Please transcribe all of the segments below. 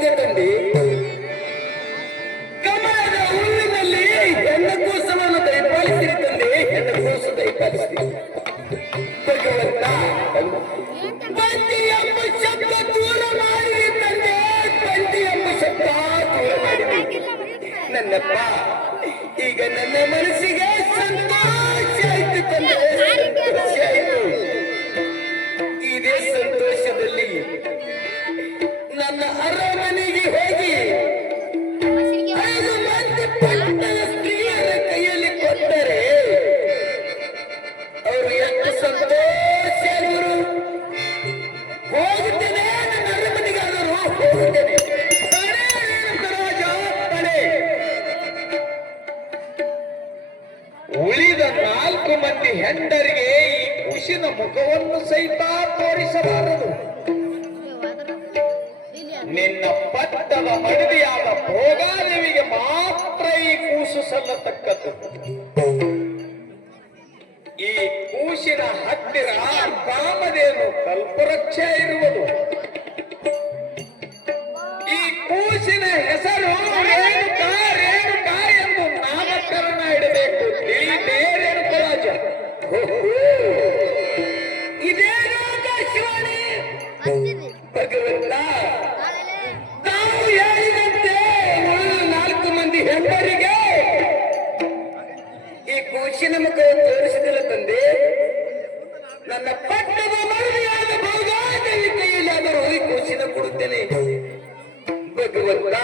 ಅದೇ ತಂದೆ ಕಮಲದ ಹೂವಿನಲ್ಲಿ ಹೆಣ್ಣು ಕೂಸವನ್ನು ದಯಪಾಲಿಸಿರಿ ತಂದೆ, ಹೆಣ್ಣು ಕೂಸು ದಯಪಾಲಿಸಿರಿ ಭಗವಂತ. ಬಂದಿ ಎಂಬ ಶಬ್ದ ದೂರ ಮಾಡಿರಿ ತಂದೆ, ಬಂದಿ ಎಂಬ ಶಬ್ದ ದೂರ ಮಾಡಿರಿ ನನ್ನಪ್ಪ. ಈಗ ನನ್ನ ಮನಸ್ಸಿಗೆ ಸಂತೋಷ ಆಯ್ತು ತಂದೆ, ಸಂತೋಷ ಆಯ್ತು. ಇದೇ ಸಂತೋಷದಲ್ಲಿ ನನ್ನ ಅರಮನೆಗೆ ಹೋಗಿ 5 ಮಂದಿ ಪಟ್ಟದ ಸ್ತ್ರೀಯರ ಕೈಯಲ್ಲಿ ಕೊಟ್ಟರೆ ಅವರು ಎಷ್ಟು ಸಂತೋಷ ಆಗುವರು. ಹೋಗುತ್ತೇನೆ, ನನ್ನ ಅರಮನೆಗಾದರೂ ಹೋಗುತ್ತೇನೆ. ಉಳಿದ 4 ಮಂದಿ ಹೆಂಡರಿಗೆ ಈ ಖುಷಿನ ಮುಖವನ್ನು ಸಹಿತ ತೋರಿಸಬಾರದು. ನಿನ್ನ ಪಟ್ಟದ ಮಡದಿಯಾದ ಭೋಗಾದೇವಿಗೆ ಮಾತ್ರ ಈ ಕೂಸು ಸಲ್ಲತಕ್ಕದ್ದು. ಈ ಕೂಸಿನ ಹತ್ತಿರ ಕಾಮಧೇನು ಕಲ್ಪವೃಕ್ಷ ಇರುವುದು. ಈ ಕೂಸಿನ ಹೆಸರು ರೇಣುಕಾ ರೇಣುಕಾ ಎಂದು ನಾಮಕರಣ ಇಡಬೇಕು. ತಿಳಿದೇ ರೇಣುಕರಾಜ, ಇದೇ ಶಿವಾನಿ ಭಗವಂತ. ನಾವು ಹೇಳಿದಂತೆ ಉಳಿದ 4 ಮಂದಿ ಹೆಣ್ಣರಿಗೆ ಈ ಕೂಸಿನ ಮುಖವನ್ನು ತೋರಿಸಿದಿಲ್ಲ ತಂದೆ. ನನ್ನ ಪಟ್ಟದ ಮಡದಿಯಾದ ಭೋಗಾದೇವಿ ಕೈಯಲ್ಲಾದರೂ ಈ ಕೂಸಿನ ಕೊಡುತ್ತೇನೆ ಭಗವಂತ.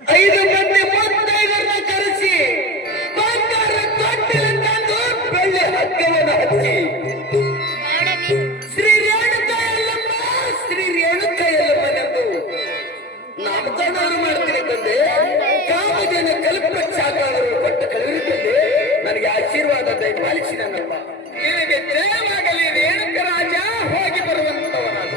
5 ಮಂದಿ ಮುತ್ತೈದರನ್ನ ಕರೆಸಿ ಬಂಗಾರ ತೊಟ್ಟಿಲ ತಂದು ಬೆಳ್ಳಿ ಹಗ್ಗವನ್ನು ಹಚ್ಚಿ ಶ್ರೀ ರೇಣುಕಾ ಯಲ್ಲಮ್ಮ ಶ್ರೀ ರೇಣುಕಾ ಯಲ್ಲಮ್ಮನೆಂದು ನಾಮಕರಣ ಮಾಡ್ತೀನಿ ತಂದೆ. ಕಾಮಧೇನ ಕಲ್ಪವೃಕ್ಷಾಕಾರರು ಕೊಟ್ಟು ಕಳುಹಿರುತ್ತದೆ. ನನಗೆ ಆಶೀರ್ವಾದ ದಯಪಾಲಿಸಿ ನನ್ನಪ್ಪ. ನಿನಗೆ ಜಯವಾಗಲಿ ರೇಣುಕ ರಾಜ. ಹೋಗಿ ಬರುವಂತವನಾದ